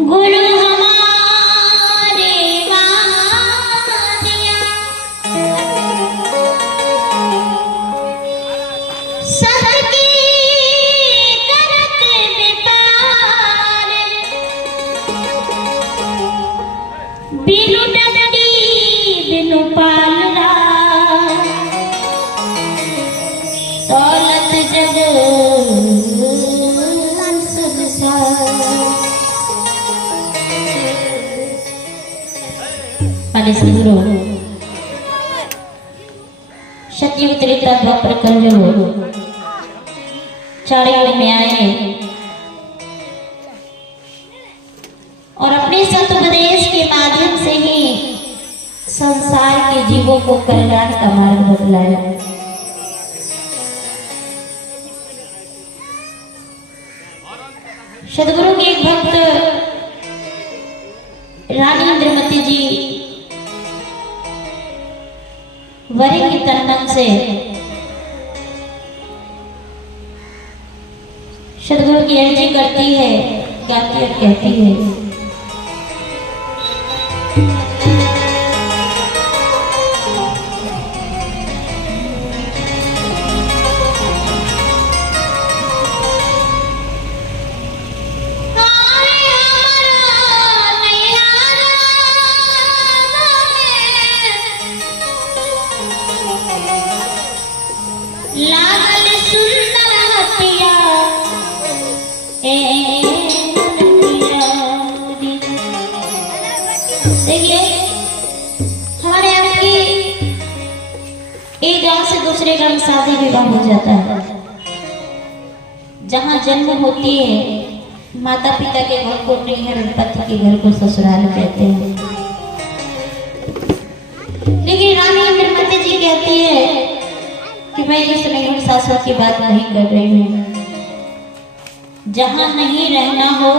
गुरु हमारे वादिया सबकी करत विपार बिनु डंडी बिनु पालना दौलत जग pada Guru सतयुग त्रेता द्वापर कलयुग चार युग में आए और अपने संत उपदेश के माध्यम से ही संसार के जीवों को कल्याण का मार्ग बतलाया। सदगुरु के एक भक्त रानी इंद्रमती जी वरी की तन से सदगुरु की अर्जी करती है, गाती और कहती है लागल सुंदर हटिया देखिए हमारे यहाँ की एक गांव से दूसरे गांव में शादी विवाह हो जाता है। जहाँ जन्म होती है माता पिता के घर को नैहर, पति के घर को ससुराल कहते हैं। लेकिन रानी इंद्रमती जी कहती है कि मैं इस नैहर सासुर की बात नहीं कर रही हूँ। जहाँ नहीं रहना हो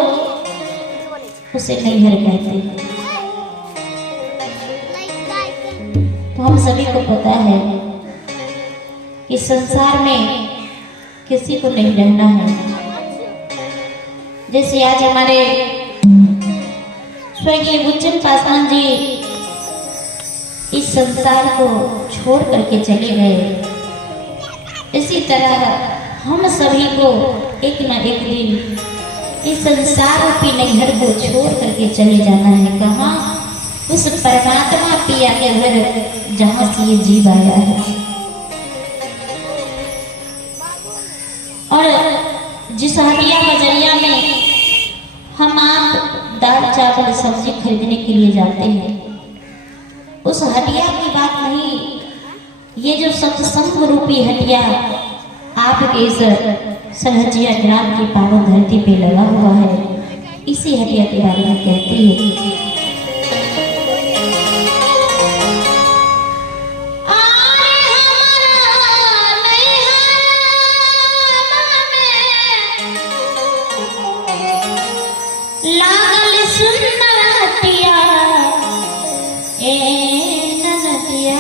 उसे नैहर कहते हैं। तो हम सभी को पता है कि संसार में किसी को नहीं रहना है। जैसे आज हमारे स्वर्गीय गुज्जन पासवान जी इस संसार को छोड़ करके चले गए, इसी तरह हम सभी को एक न एक दिन इस संसार रूपी नैहर को छोड़ करके चले जाना है। कहाँ? उस परमात्मा पिया के घर जहाँ से ये जीव आया है। और जिस हटिया बजरिया में हम आप दाल चावल सब्जी खरीदने के लिए जाते हैं, उस हटिया की बात नहीं, ये जो सत्संग रूपी हटिया आपके इस सरहजिया ग्राम की पावन धरती पे लगा हुआ है, इसी हटिया के बारे में कहती है। लागल सुंदर हटिया ननदिया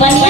बनिया